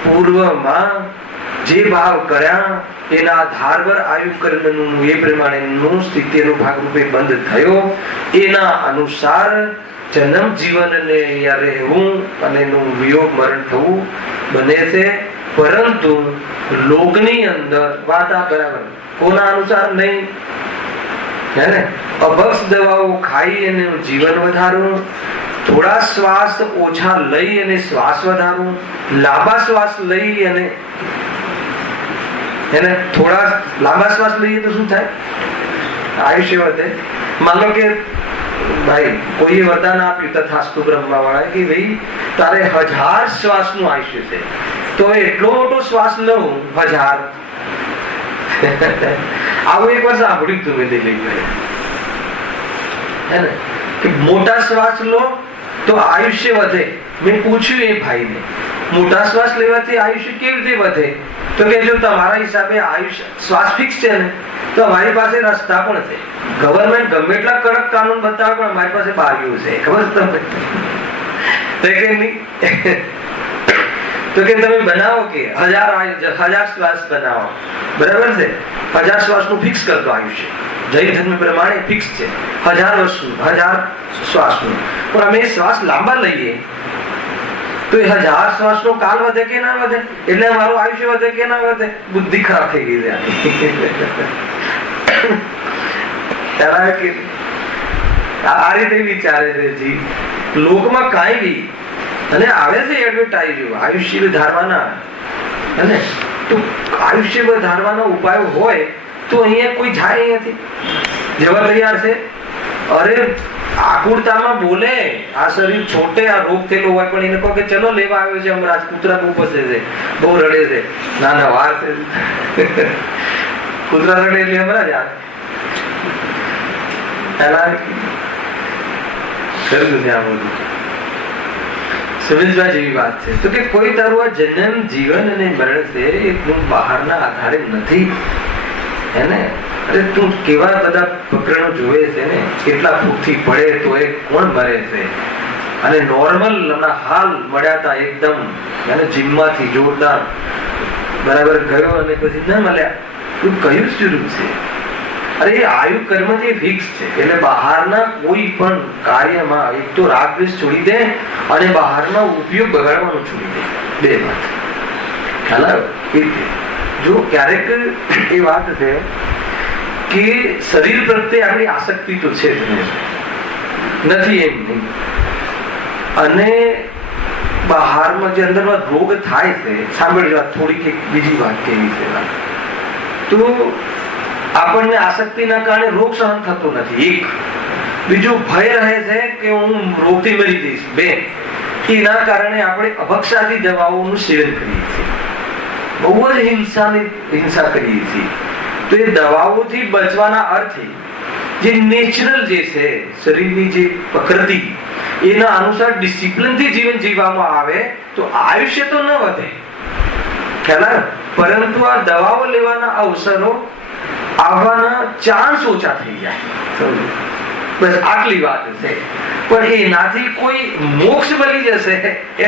પૂર્વમાં જે ભાવ કર્યા એના આધાર પર આયુ કર્મનું એ પ્રમાણેનું સ્થિતિનું ભાગરૂપે બંધ થયો. એના અનુસાર જન્મ જીવનને અહીંયા રહેવું અને એનું વિયોગ મરણ થવું બને છે. પરંતુ લોકની અંદર વાત આ બરાબર કોના અનુસાર નહીં, હે ને? અભક્ષ દવાઓ ખાઈ અને જીવન વધારવું, થોડા શ્વાસ ઓછા લઈ અને શ્વાસ વધારવું, લાંબા શ્વાસ લઈ અને એને થોડા લાંબા શ્વાસ લઈએ તો શું થાય? આયુષ્ય વધે. માનો કે ભાઈ કોઈએ વરદાન આપ્યું તથાસ્તુ બ્રહ્મા વાળા કે ભાઈ તારે 1000 શ્વાસનું આયુષ્ય છે, તો એટલો મોટો શ્વાસ લઉં 1000. આવું એક વાર સાંભળ્યું તું મેં દિલ્હી, હે ને, કે મોટા શ્વાસ લો તો આયુષ્ય વધે. મેં પૂછ્યું એ ભાઈને, મોટા શ્વાસ લેવાથી આયુષ્ય કેવી રીતે વધે? તો કે જો તમારા હિસાબે આયુષ્ય શ્વાસ ફિક્સ છે ને, તો અમારી પાસે રસ્તા પણ છે. ગવર્મેન્ટ ગમે એટલા કડક કાનૂન બતાવે પણ અમારી પાસે બારીઓ છે, ખબર તમને? તો કે તમે બનાવો કે 1000 શ્વાસ બનાવો, બરાબર છે? 1000 શ્વાસનું ફિક્સ કરતો આયુષ્ય જૈન ધર્મ પ્રમાણે ફિક્સ છે 1000 વર્ષનું, 1000 શ્વાસનું. પણ અમે શ્વાસ લાંબા લઈએ તો 1000 શ્વાસનો કાલ વધે કે ના વધે? એટલે મારું આયુષ્ય વધે કે ના વધે? બુદ્ધિ ખરાબ થઈ ગઈ છે. આ રીતે વિચારે છે જી. લોકમાં કાંઈ બી અને આવે છે એડવર્ટાઇઝ આયુષ્ય વધારવાના, અને તો આયુષ્ય વધારવાના ઉપાયો હોય તો અહીંયા કોઈ જાય અહીંયાથી જવા તૈયાર છે? અરે આકુરતામાં બોલે આ શરીર છોટે, આ રોગ થયેલો હોય, પણ એને કહો કે ચલો લેવા આવ્યો છે હમણાં, કૂતરા બહુ પસે છે, બહુ રડે છે, ના ના વાર છે. કૂતરા રડે એટલે હમણાં જ સમજવા જેવી વાત છે. તો કે કોઈ તારું આ જન્મ જીવન અને મરણ છે એ બહારના આધારે નથી, હે ને? અરે તું કેવા બધા પ્રકરણો જોવે છે ને, કેટલા ભૂખથી પડે તો એ કોણ મરે છે? અને નોર્મલ હમણાં હાલ મળ્યા હતા એકદમ, અને જીમમાંથી જોરદાર બરાબર ગયો અને પછી ન મળ્યા. તું કયું સ્વરૂપ છે? અરે એ આયુ કર્મ જે ફિક્સ છે, એટલે બહારના કોઈ પણ કાર્યમાં એક તો રાગ દ્વેષ છોડી દે અને બહારના ઉપયોગ બગાડવાનું છોડી દે. બે વાત ખ્યાલ આવ્યો? જો ક્યારેક એ વાત છે કે શરીર પ્રત્યે આપણી આસક્તિ તો છે જ નથી, એમ નહીં. અને બહારમાં જે અંદરમાં રોગ થાય છે, સાંભળજો થોડીક એક બીજી વાત કેવી છે. તો આપણને આસક્તિના કારણે રોગ સહન થતો નથી, એક. બીજું ભય રહે છે કે હું રોગથી મરી જઈશ, બે. એના કારણે આપણે અભક્ષાદી દવાઓનું સેવન કરીએ છીએ, બહુ જ હિંસા કરીએ છીએ. તો એ દવાઓથી બચવાના અર્થે જે નેચરલ જે છે શરીરની જે પ્રકૃતિ એના અનુસાર ડિસિપ્લિનથી જીવન જીવવામાં આવે તો આયુષ્ય તો ન વધે, ખ્યાલ? પરંતુ આ દવાઓ લેવાના અવસરો આવવાના ચાન્સ ઓછા થઈ જાય, બસ આટલી વાત છે. પણ એનાથી કોઈ મોક્ષ મળી જશે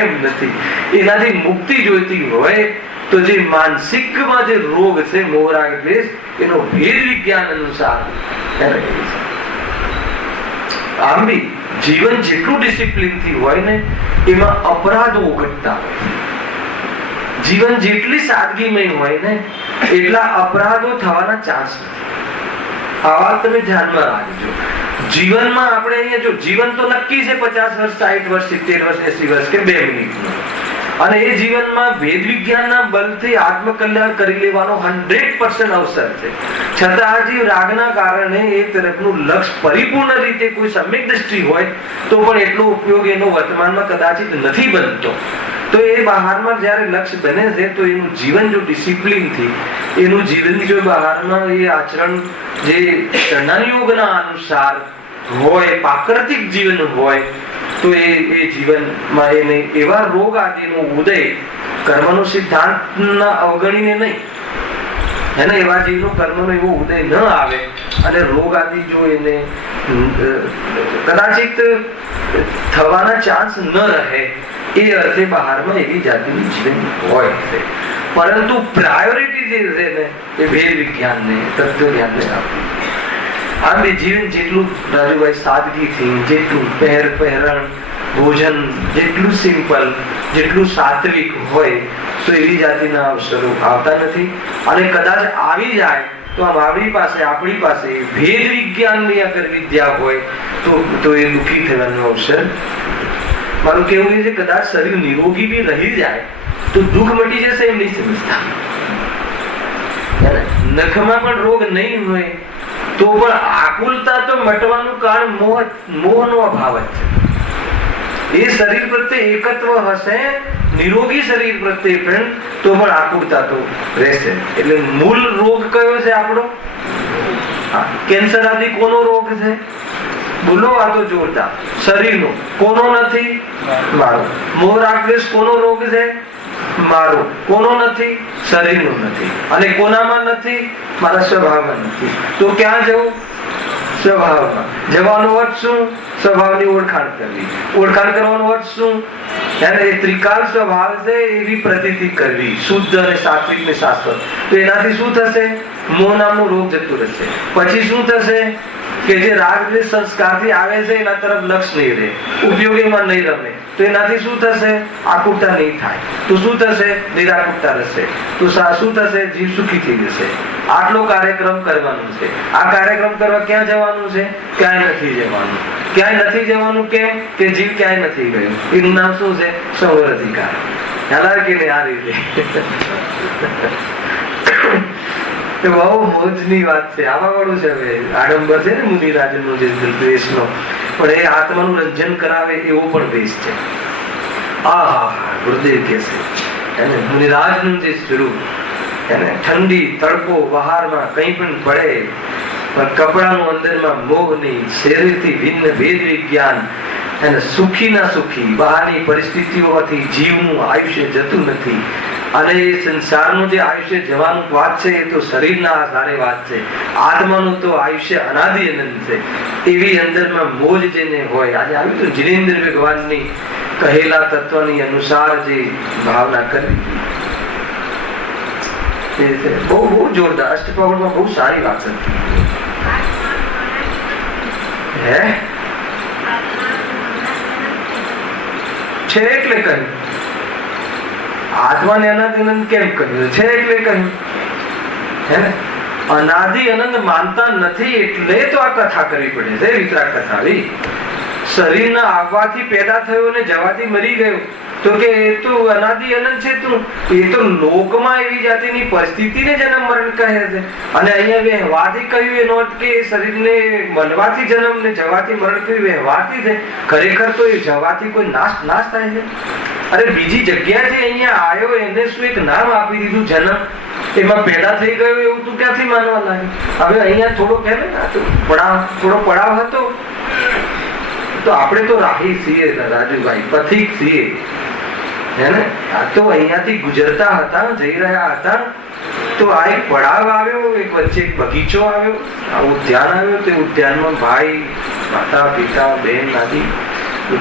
એમ નથી. એનાથી મુક્તિ જોઈતી હોય તો જે માનસિકમાં જે રોગ છે મોહરાગ દ્વેષ, એનો ભેદ વિજ્ઞાન અનુસાર આમ બી જીવન જેટલું ડિસિપ્લિન થી હોય ને એમાં અપરાધો ઘટતા હોય. જીવન જેટલી સાદગીમય હોય ને એટલા અપરાધો થવાના ચાન્સ નથી. આ વાત તમે ધ્યાનમાં રાખજો. જીવનમાં આપણે અહીંયા જો જીવન તો નક્કી છે 50 વર્ષ, 60 વર્ષ, 70 વર્ષ, 80 વર્ષ કે 2 મિનિટનું, અને એ જીવનમાં વેદ વિજ્ઞાનના બલથી આત્મકલ્યાણ કરી લેવાનો 100% અવસર છે. છતાં હજી રાગના કારણે એ તરફનું લક્ષ્ય પરિપૂર્ણ રીતે કોઈ સમ્યક દ્રષ્ટિ હોય તો પણ એટલો ઉપયોગ એનો વર્તમાનમાં કદાચિત નથી બનતો. તો એ બહારમાં જ્યારે લક્ષ્ય બને છે તો એનું જીવન જો ડિસિપ્લિનથી એનું જીવન જો બહારમાં એ આચરણ જે યોગના અનુસાર હોય, પ્રાકૃતિક જીવન હોય, તો એ જીવનમાં એને એવા રોગ આદિનો ઉદય કર્મનો સિદ્ધાંતના અવગણીને નહીં, એને એવા જીવનો કર્મનો એવો ઉદય ન આવે અને રોગ આદિ જો એને કદાચિત થવાના ચાન્સ ન રહે એ અર્થે બહારમાં એવી જાતિનું જીવન હોય છે, પરંતુ પ્રાયોરિટી જે છે ને એ વેદ વિજ્ઞાનને, તત્વ જ્ઞાનને આપવું. આમ એ જીવન જેટલું રાજુભાઈ સાદગીથી, જેટલું પહેરણ ભોજન જેટલું સિમ્પલ, જેટલું સાત્વિક હોય તો એવી જાતિના અવસરો આવતા નથી. અને કદાચ આવી જાય તો આપણી પાસે ભેદ વિજ્ઞાનની અગર વિદ્યા હોય તો એ દુઃખી થવાનો અવસર. મારું કેવું એ છે કદાચ શરીર નિરોગી બી રહી જાય તો દુઃખ મટી જશે એમ નહીં સમજતા. નખમાં પણ રોગ નહીં હોય તો પણ આકુલતા તો મટવાનું કારણ મોહનો અભાવ જ છે. એ શરીર પ્રત્યે એકત્વ હશે, નિરોગી શરીર પ્રત્યે પણ, તો પણ આકુલતા તો રહેશે. એટલે મૂળ રોગ કયો છે આપણો? કેન્સર આદિ કોનો રોગ છે? બોલો, આ તો જોરદાર. શરીરનો. કોનો નથી? મારો. મોહ રાગ દ્વેષ કોનો રોગ છે? મારો. કોનો નથી? શરીરનો નથી. અને કોનામાં નથી? મારા સ્વભાવમાં નથી. તો ક્યાં જવું? સ્વભાવમાં. જવાનો અર્થ શું? સ્વભાવની ઓળખાણ કરવી. ઓળખાણ કરવાનો અર્થ શું? એને એ ત્રિકાળ સ્વભાવ છે એવી પ્રતીતિ કરવી, શુદ્ધ અને સાત્વિક ને શાશ્વત. તો એનાથી શું થશે? મોહ નામનો રોગ જતો રહેશે. પછી શું થશે? કે જે રાગ દ્વેષ સંસ્કારથી આવે છે એના તરફ લક્ષ નહીં રહે, ઉપયોગીમાં નહીં રમે. તો એનાથી શું થશે? આકુરતા નહીં થાય. તો શું થશે? નિરાકુરતા રહેશે. તો શું થશે? જીવ સુખી થઈ જશે. આટલો કાર્યક્રમ કરવાનો છે. આ કાર્યક્રમ કરવા ક્યાં જવાનું છે? ક્યાંય નથી જવાનું. ક્યાંય નથી જવાનું. કેમ? કે જીવ ક્યાંય નથી ગયો. એનું નામ શું છે? સંવર અધિકાર. ખ્યાલ કે નહીં? આ રીતે બહુ મોજની વાત છે. આવા વાળું છે. હવે આડંબર છે ને મુનિરાજનનો જે દ્વેષનો, પણ એ આત્માનું રંજન કરાવે એવો પણ વેશ છે. આહા, ગુરુદેવ કે છે મુનિરાજનું જે સ્વરૂપ, એને ઠંડી તડકો બહારમાં કંઈ પણ પડે પણ કપડાનું અંદરમાં મોહ નહીં, શરીરથી ભિન્ન ભેદ વિજ્ઞાન, અને સુખી ના સુખી બહારની પરિસ્થિતિઓમાંથી જીવનું આયુષ્ય જતું નથી. અને એ સંસારનું જે આયુષ્ય જવાનું વાત છે એ તો શરીરના આધારે વાત છે. આત્માનું તો આયુષ્ય અનાદિ અનંત છે. એવી અંદરમાં મોજ જેને હોય, આજે આવ્યું તો જીનેન્દ્ર ભગવાનની કહેલા તત્વની અનુસાર જે ભાવના કરવી, બહુ બહુ જોરદાર. અષ્ટપ્રહરમાં બહુ સારી વાત હતી. હે છે એટલે કહ્યું. આત્માને અનાદિ અનંત કેમ કહ્યું છે? એટલે કહ્યું. હે અનાદિ અનંત માનતા નથી એટલે તો આ કથા કરવી પડે છે. વિતરાગ કથા. શરીરના આવવાથી પેદા થયો ને જવાથી મરી ગયો તો કે એ તો અનાદિ અનંત છે. તું એ તો લોકમાં એવી જાતિની પરિસ્થિતિને જન્મ મરણ કહે છે. અને અહીંયા વ્યવહારથી કહ્યું એનો અર્થ કે શરીરને મળવાથી જન્મ ને જવાથી મરણ કહ્યું વ્યવહારથી છે. ખરેખર તો એ જવાથી કોઈ નાશ થાય છે? અરે બીજી જગ્યાથી અહીંયા આવ્યો એને શું એક નામ આપી દીધું જન્મ, એમાં પેદા થઈ ગયો એવું તું ક્યાંથી માનવા લાગે? હવે અહીંયા થોડો કહે ને થોડો પડાવ હતો. તો આપણે તો રાહી છીએ રાજુભાઈ, પથિક છીએ. હે ને? આ તો અહીંયાથી ગુજરતા હતા, જઈ રહ્યા હતા, તો આ એક પડાવ આવ્યો, એક વચ્ચે એક બગીચો આવ્યો, આ ઉદ્યાન આવ્યો. તો ઉદ્યાનમાં ભાઈ, માતા, પિતા, બહેન આદિ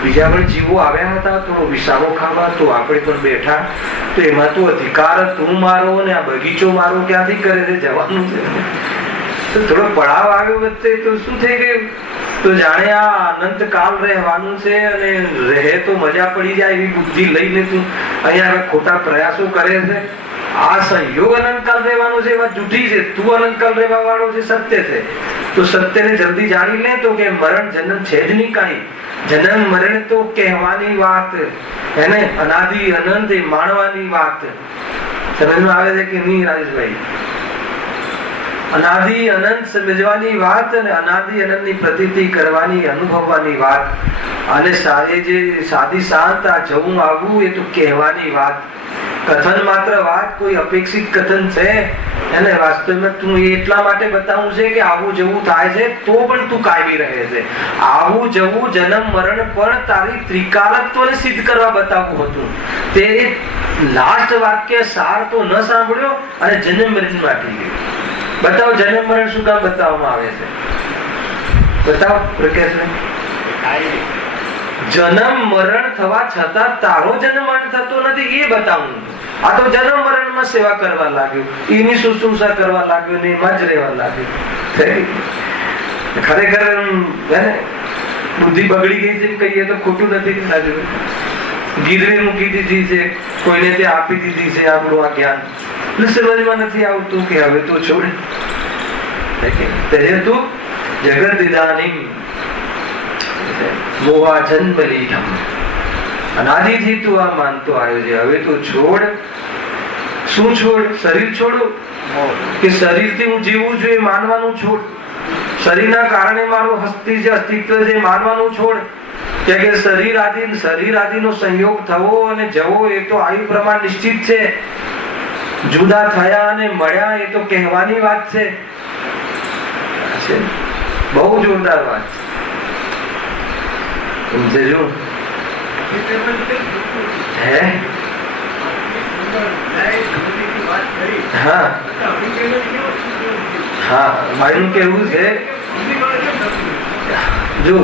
બીજા પણ જીવો આવ્યા હતા. તો વિસામો ખાવા તો આપણે પણ બેઠા. તો એમાં તો અધિકાર તું મારો ને આ બગીચો મારો ક્યાંથી કરે છે? જવાનું છે. તો થોડો પડાવ આવ્યો વચ્ચે. તો શું થઈ ગયું? તો જાણે આ અનંત કાળ રહેવાનું છે અને રહે તો મજા પડી જાય એવી બુદ્ધિ લઈને તું અહીંયા ખોટા પ્રયાસો કરે છે. આ સંયોગ અનંતકાળ રહેવાનો છે એ વાત જૂઠી છે. તું અનંતકાળ રહેવા વાળો છે, સત્ય છે. તો સત્યને જલ્દી જાણી લે તો કે મરણ જન્મ છે જ નહીં કાંઈ. જન્મ મરણ તો કહેવાની વાત, એને અનાદિ અનંત એ માણવાની વાત. સમજમાં આવે છે કે નહીં રાજેશભાઈ? અનાદિ અનંત સમજવાની વાત અને અનાદિ અનંત ની પ્રતીતિ કરવાની, અનુભવવાની વાત. અને સાદી શાંત આ જવું આવવું એ તો કહેવાની વાત. કથન માત્ર વાત, કોઈ અપેક્ષિત કથન છે? એને વાસ્તવમાં તું એટલા માટે બતાવું છે કે આવું જવું થાય છે તો પણ તું કાયમી રહે છે. આવું જવું જન્મ મરણ પણ તારી ત્રિકાલત્વને સિદ્ધ કરવા બતાવવું હતું. તે લાસ્ટ વાક્ય સાર તો ન સાંભળ્યો અને જન્મ મરણ માટે ગયો. બતાવો જન્મ મરણ શું કામ બતાવવામાં આવે છે? બતાવો પ્રકાશભાઈ. જન્મ મરણ થવા છતાં તારો જન્મ મરણ થતો નથી એ બતાવું. આ તો જન્મ મરણમાં સેવા કરવા લાગ્યો, એની શુશ્રૂષા કરવા લાગ્યો ને એમાં જ રહેવા લાગ્યો. ખરેખર બુદ્ધિ બગડી ગઈ છે કહીએ તો ખોટું નથી લાગ્યું. ગીરવે મૂકી દીધી છે, કોઈને તે આપી દીધી છે આપણું આ જ્ઞાન, એટલે સમજમાં નથી આવતું કે હવે તો છોડ તે તું જગત ઇદાનીમ મોહા જન્મ લીધમ, અનાદિથી તું આ માનતો આવ્યો છે, હવે તો છોડ. શું છોડ? શરીર છોડો કે શરીરથી હું જીવું છું એ માનવાનું છોડ, શરીરના કારણે મારું અસ્તિત્વ છે માનવાનું છોડ, કે શરીર આદિનો સંયોગ થવો અને જવો એ તો આયુ પ્રમાણ નિશ્ચિત છે. જુદા થયા અને મળ્યા એ તો કહેવાની વાત છે. બહુ જોરદાર વાત છે. સમજજો હે? હા હા, મારું કેવું છે, જો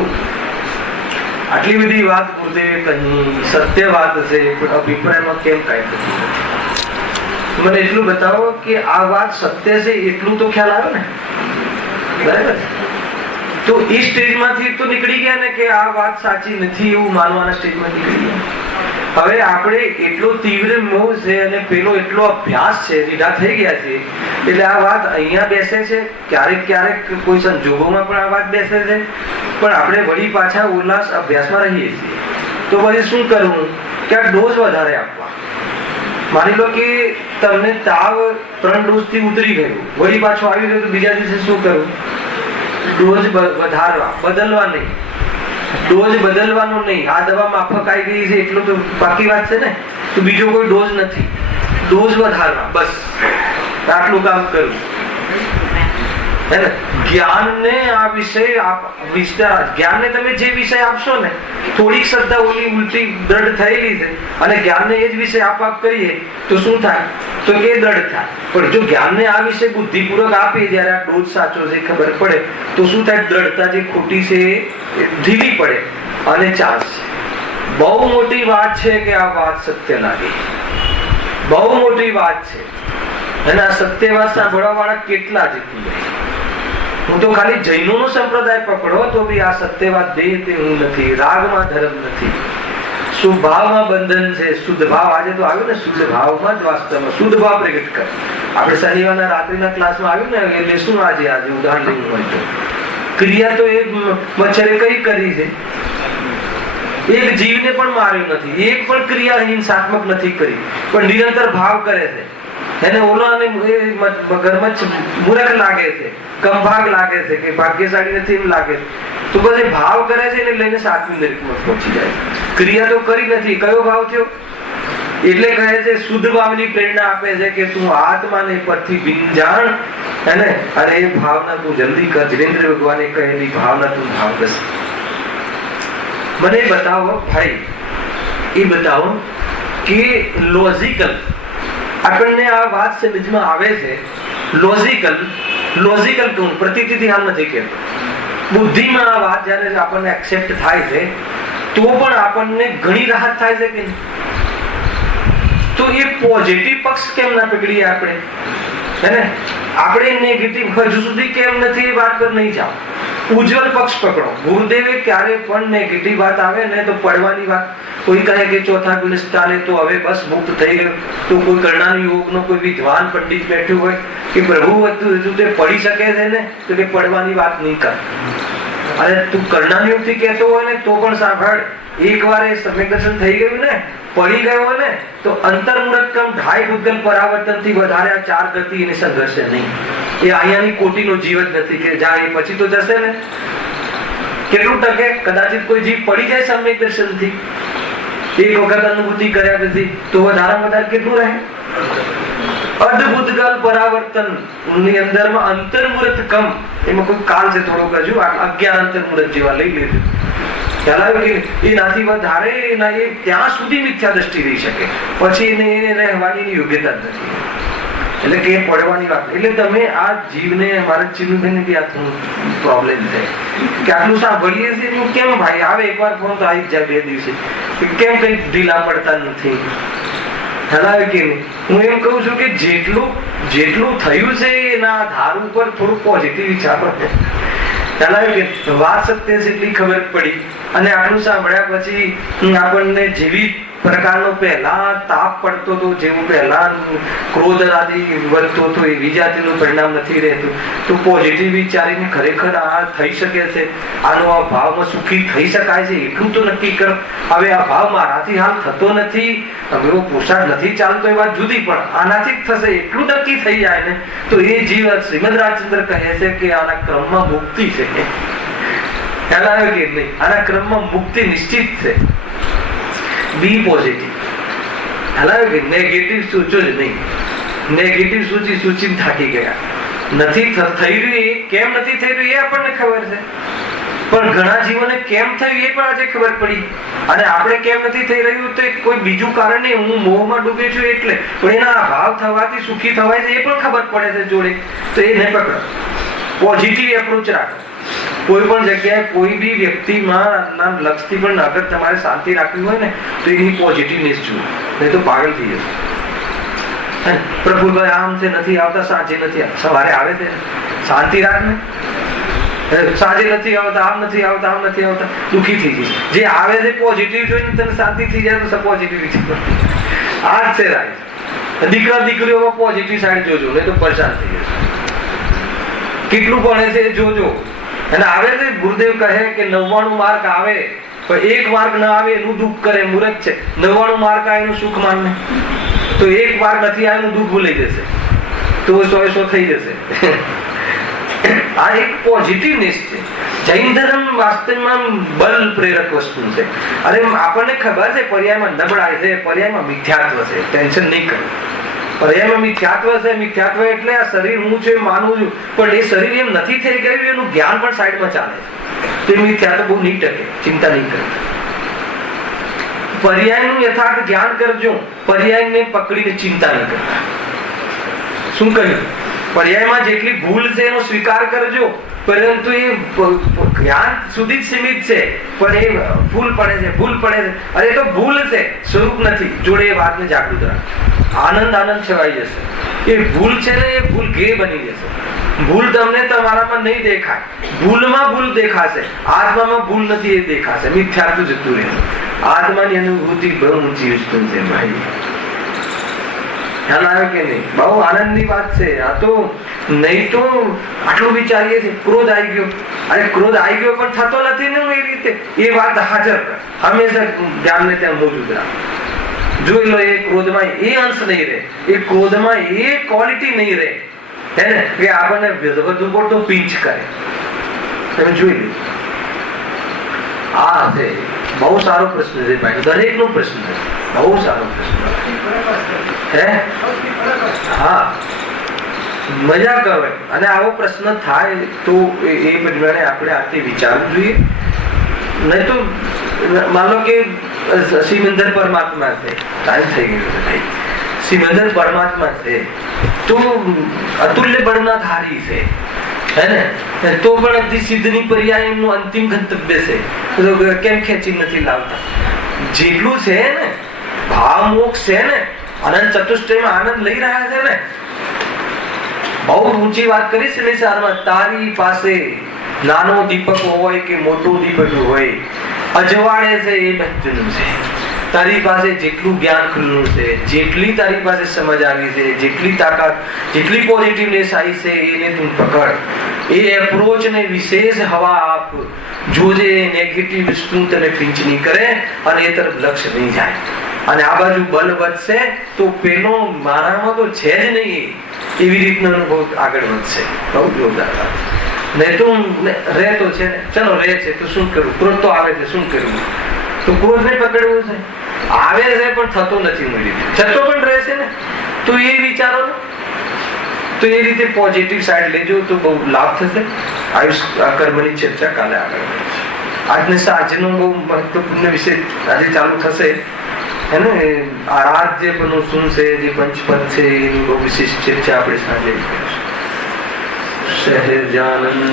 આટલી બધી વાત ગુરુદેવે કહી, સત્ય વાત છે, પણ અભિપ્રાયમાં કેમ કાંઈ થતું? મને એટલું બતાવો કે આ વાત સત્ય છે એટલું તો ખ્યાલ આવ્યો ને, બરાબર? તો એ સ્ટેજમાંથી તો નીકળી ગયા ને કે આ વાત સાચી નથી એવું માનવાના સ્ટેજમાં નીકળી ગયા. હવે આપણે એટલો તીવ્ર મોહ છે અને પેલો એટલો અભ્યાસ છે, રીઢા થઈ ગયા છે, એટલે આ વાત અહીંયા બેસે છે, ક્યારેક ક્યારેક કોઈ સંજોગોમાં પણ આ વાત બેસે છે, પણ આપણે વળી પાછા ઉલ્લાસ અભ્યાસમાં રહીએ છીએ. તો પછી શું કરવું કે આ ડોઝ વધારે આપવા. માની લો કે તમને તાવ 3 ડોઝ થી ઉતરી ગયું, વળી પાછો આવી ગયો, તો બીજા દિવસે શું કરવું? ડોઝ વધારવા, બદલવા નહીં. ડોઝ બદલવાનો નહીં. આ દવા માફક આવી ગઈ છે એટલું તો બાકી વાત છે ને, તો બીજો કોઈ ડોઝ નથી. ડોઝ વધારવા, બસ આટલું કામ કરવું. જ્ઞાનને આ વિષય વિસ્તાર, જ્ઞાનને તમે જે વિષય આપશો ને, થોડીક શ્રદ્ધા ઓલી ઉલટી દ્રઢ થયેલી છે અને જ્ઞાનને એ જ વિષય આપ કરીએ તો શું થાય? તો કે દ્રઢ થાય. પણ જો જ્ઞાનને આ વિષય બુદ્ધિપૂર્વક આપીએ, જયારે આ ડોઝ સાચો છે ખબર પડે, તો શું થાય? દ્રઢતા જે ખોટી છે એ ધીમી પડે અને ચાલશે. બહુ મોટી વાત છે કે આ વાત સત્ય લાગે, બહુ મોટી વાત છે. અને આ સત્ય વાત સાંભળવા વાળા કેટલા જેટલું. હું તો ખાલી જૈનોનો સંપ્રદાય પકડો તો બી આ સત્યવાદ દે તે હું નથી. રાગમાં ધર્મ નથી, શુદ્ધ ભાવમાં બંધન છે. શુદ્ધ ભાવ આજે તો આવ્યું ને, શુદ્ધ ભાવમાં જ વાસ્તવમાં શુદ્ધ ભાવ પ્રગટ કર. આપણે શનિવારના રાત્રિના ક્લાસમાં આવ્યું ને, એટલે શું આજે ઉદાહરણ લેવું હોય તો ક્રિયા તો એક મચ્છરે કઈ કરી છે? એક જીવને પણ માર્યો નથી, એક પણ ક્રિયા હિંસાત્મક નથી કરી, પણ નિરંતર ભાવ કરે છે. એને ઓલાને મગરમચ્છ મૂર્ખ લાગે છે, કંભાગ લાગે છે કે ભાગ્યશાળી નથી એમ લાગે છે, તો પછી ભાવ કરે છે એને લઈને 7મી નરકમાં પહોંચી જાય. ક્રિયા તો કરી નથી. કયો ભાવ થયો? એટલે કહે છે શુદ્ધ ભાવની પ્રેરણા આપે છે કે તું આત્માને પરથી બિનજાણ, હે ને? અરે એ ભાવના તું જલ્દી કર. ધીરેન્દ્ર ભગવાને કહેલી ભાવના તું ભાવ કર. મને બતાવો ભાઈ, એ બતાવો કે લોજિકલ આપણને આ વાત સમજમાં આવે છે. લોજિકલ ટૂન પ્રતીતિથી હાલ નથી કહેતો. બુદ્ધિમાં આ વાત જ્યારે આપણને એક્સેપ્ટ થાય છે તો પણ આપણને ઘણી રાહત થાય છે કે નહીં? તો એ પોઝિટિવ પક્ષ કેમ ના પકડીએ આપણે, હે ને? આપણે નેગેટિવ હજુ સુધી કેમ નથી એ વાત પર નહીં જાઓ. ઉજ્જવલ પક્ષ પકડો. ગુરુદેવે ક્યારે પણ નેગેટિવ વાત આવે ને તો પડવાની વાત. કોઈ કહે કે ચોથા ગુલિસ્તાને તો હવે બસ મુક્ત થઈ ગયો, તો કોઈ કર્ણાની યોગનો કોઈ વિદ્વાન પંડિત બેઠું હોય કે પ્રભુ હજુ તે પડી શકે છે ને, તો કે પડવાની વાત નહીં કર. અને તું કર્ણાની યોગથી કહેતો હોય ને તો પણ સાંભળ, એકવાર એ સમ્યક દર્શન થઈ ગયું ને, પડી ગયો હોય ને, તો અંતર્મુરતકમ ઢાઈ ભૂતગલ પરાવર્તનથી વધારે આ 4 ગતિ એને સંઘર્ષ નહીં. એ અહીંયાની કોટીનો જીવ જ નથી કે જાય પછી તો જશે ને. કેટલું ટકે? કદાચિત કોઈ જીવ પડી જાય સમ્યક દર્શનથી, એક વખત અનુભૂતિ કર્યા પછી, તો વધારામાં વધારે કેટલું રહે? અર્ધભૂતગલ પરાવર્તન ની અંદરમાં અંતર્મુરતકમ, એમાં કોઈ કાલ છે થોડોક, હજુ અજ્ઞાન અંતર્મુરત જેવા લઈ લીધું. ખ્યાલ આવ્યો કે એનાથી વધારે એના એ ત્યાં સુધી મિથ્યા દ્રષ્ટિ રહી શકે, પછી એને રહેવાની યોગ્યતા જ નથી. એટલે કે પડવાની વાત. એટલે તમે આ જીવને, મારા ચીનુભાઈને બી આ પ્રોબ્લેમ છે કે આટલું સાંભળીએ છીએ, કેમ ભાઈ આવે એકવાર ફોન તો આવી જાય 2 દિવસે, કેમ કઈ ઢીલા પડતા નથી, હલાવે કે નહીં. હું એમ કહું છું કે જેટલું થયું છે એના આધાર ઉપર થોડું પોઝિટિવ વિચારો. હલાવે કે વાત સત્ય છે એટલી ખબર પડી. અને આટલું સાંભળ્યા પછી આપણને જેવી પ્રકારનો પહેલા તાપ પડતો હતો, જેવું પહેલા ક્રોધ આદિ વધતો હતો, એવી જાતિનું પરિણામ નથી રહેતું. તો પોઝિટિવ વિચારીને ખરેખર આ થઈ શકે છે, આનો આ ભાવમાં સુખી થઈ શકાય છે એટલું તો નક્કી કરો. હવે આ ભાવ મારાથી હાલ થતો નથી, એવો પોશાક નથી ચાલતો, એ વાત જુદી, પણ આનાથી જ થશે એટલું નક્કી થઈ જાય ને, તો એ જીવ શ્રીમદ રાજચંદ્ર કહે છે કે આના ક્રમમાં મુક્તિ છે. ખ્યાલ આવે કે નહીં? આના ક્રમમાં મુક્તિ નિશ્ચિત છે. B positive. હલાવે કે નેગેટિવ સોચો જ નહીં. નેગેટિવ સૂચિને થાકી ગયા. નથી થઈ રહ્યું, એ કેમ નથી થઈ રહ્યું એ આપણને ખબર છે, પણ ઘણા જીવોને કેમ થયું એ પણ આજે ખબર પડી. અને આપણે કેમ નથી થઈ રહ્યું તો કોઈ બીજું કારણ નહીં, હું મોહમાં ડૂબે છું એટલે, પણ એના અભાવ થવાથી સુખી થવાય છે એ પણ ખબર પડે છે જોડે. તો એ નહીં પકડો, પોઝિટિવ એપ્રોચ રાખો. કોઈ પણ જગ્યાએ કોઈ બી વ્યક્તિમાં લક્ષથી પણ અગર તમારે શાંતિ રાખવી હોય ને તો એની પોઝિટિવનેસ જુઓ, નહીં તો પાગલ થઈ જશે. પ્રફુલભાઈ આમ છે, નથી આવતા, સાંજે નથી આવતા, સવારે આવે છે, શાંતિ રાખ ને. સાંજે નથી આવતા, આમ નથી આવતા, આમ નથી આવતા, દુઃખી થઈ જશે. જે આવે છે પોઝિટિવ જોઈને તને શાંતિ થઈ જાય તો પોઝિટિવ આ જ છે રાઈટ. દીકરા દીકરીઓમાં પોઝિટિવ સાઈડ જોજો, નહીં તો પરેશાન થઈ જશે. કેટલું ભણે છે જોજો. અને આવે છે ગુરુદેવ કહે કે 99 માર્ક આવે પણ 1 માર્ક ના આવે એનું દુઃખ કરે, મૂર્ખ છે. 99 માર્ક આવે એનું સુખ માનને, તો 1 માર્ક નથી આવે એનું દુઃખ ભૂલાઈ જશે, તો 100 થઈ જશે. આ એક પોઝિટિવનેસ છે. જૈન ધર્મ વાસ્તવમાં બલ પ્રેરક વસ્તુ છે. અરે આપણને ખબર છે પર્યાયમાં નબળાઈ છે, પર્યાયમાં મિથ્યાત્વ છે, ટેન્શન નહીં કરવું. પર્યાયમાં મિથ્યાત્વ છે. મિથ્યાત્વ એટલે આ શરીર હું છું માનું છું, પણ એ શરીર એમ નથી થઈ ગયું, એનું જ્ઞાન પણ સાઈડમાં ચાલે છે. તો એ મિથ્યાત્વ બહુ નહીં ટકે, ચિંતા નહીં કરે. પર્યાયનું યથાર્થ જ્ઞાન કરજો, પર્યાયને પકડીને ચિંતા નહીં કરતા. શું કહ્યું? પર્યાયમાં જેટલી ભૂલ છે એનો સ્વીકાર કરજો, પરંતુ એ જ્ઞાન સુધી જ સીમિત છે, પણ એ ભૂલ પડે છે. અરે તો ભૂલ છે, સ્વરૂપ નથી. જોડે એ વાતને જાગૃત રાખ. આનંદ છવાઈ જશે. એ ભૂલ છે ને, એ ભૂલ ઘે બની જશે. ભૂલ તમને તમારામાં નહીં દેખાય, ભૂલમાં ભૂલ દેખાશે. આત્મામાં ભૂલ નથી એ દેખાશે. મિથ્યાત્વ જતું રહે. આત્માની અનુભૂતિ બહુ ઊંચી વસ્તુ છે ભાઈ. ખ્યાલ આવે કે નહીં? બહુ આનંદની વાત છે આ. તો નહીં તો આટલું વિચારીએ છીએ ક્રોધ આવી ગયો, અરે ક્રોધ આવી ગયો પણ થતો નથી ને એ રીતે. એ વાત હાજર હંમેશા ધ્યાનને ત્યાં મોજૂદ રાખ. જોઈ લો, એ ક્રોધમાં એ અંશ નહીં રહે, એ ક્રોધમાં એ ક્વોલિટી નહીં રહે, હે ને, કે આપણને વધુ પડતો પિંચ કરે. તમે જોઈ લો. આ છે બહુ સારો પ્રશ્ન છે ભાઈ, દરેક નો પ્રશ્ન છે, બહુ સારો પ્રશ્ન. હે હા, મજા કરે. અને આવો પ્રશ્ન થાય તો એ પ્રમાણે આપણે આથી વિચારવું જોઈએ. નહીં તો માનો કે સિમંદર પરમાત્મા છે, ટાઈમ થઈ ગયો છે ભાઈ. સિમંદર પરમાત્મા છે તો અતુલ્ય બળના ધારી છે, હે ને, તો પણ સિદ્ધની પર્યાય એમનું અંતિમ ગંતવ્ય છે, તો કેમ ખેંચી નથી લાવતા? જેટલું છે ને ભાવ મોક્ષ છે ને, આનંદ ચતુષ્ટયમાં આનંદ લઈ રહ્યા છે ને. બહુ ઊંચી વાત કરી છે નિસારમાં. તારી પાસે નાનો દીપક હોય કે મોટો દીપક હોય, અજવાળે છે એ મહત્વનું છે. તારી પાસે જેટલું જ્ઞાન ખુલ્લું છે, જેટલી તારી પાસે સમજ આવી છે, જેટલી તાકાત, જેટલી પોઝિટિવનેસ આવી છે, એને તું પકડ. એ એપ્રોચ ને વિશેષ હવા આપ. જોજે નેગેટિવ વસ્તુ તને પિંચ નહીં કરે અને એ તરફ લક્ષ્ય નહીં જાય. અને આ બાજુ બલ વધશે તો પેલો મારામાં તો છે જ નહીં એવી રીતનો અનુભવ આગળ વધશે. બહુ જોરદાર વાત. નહીં તો રહે તો છે ને, ચલો રહે છે તો શું કરવું? ક્રોધ તો આવે છે, શું કરવું? તો ક્રોધ ને પકડવું છે. આવે છે પણ થતો નથી મળી, જતો પણ રહેશે ને, તો એ વિચારો ને. તો એ રીતે પોઝિટિવ સાઈડ લેજો તો બહુ લાભ થશે. આયુષ કર્મની ચર્ચા કાલે આગળ. આજનો બહુ મહત્વપૂર્ણ વિષય આજે ચાલુ થશે. है ना, આરાધ્યપનું શું છે, જે પંચપદ છે એની બહુ વિશિષ્ટ ચર્ચા આપણે સાંજે. સહજાનંદ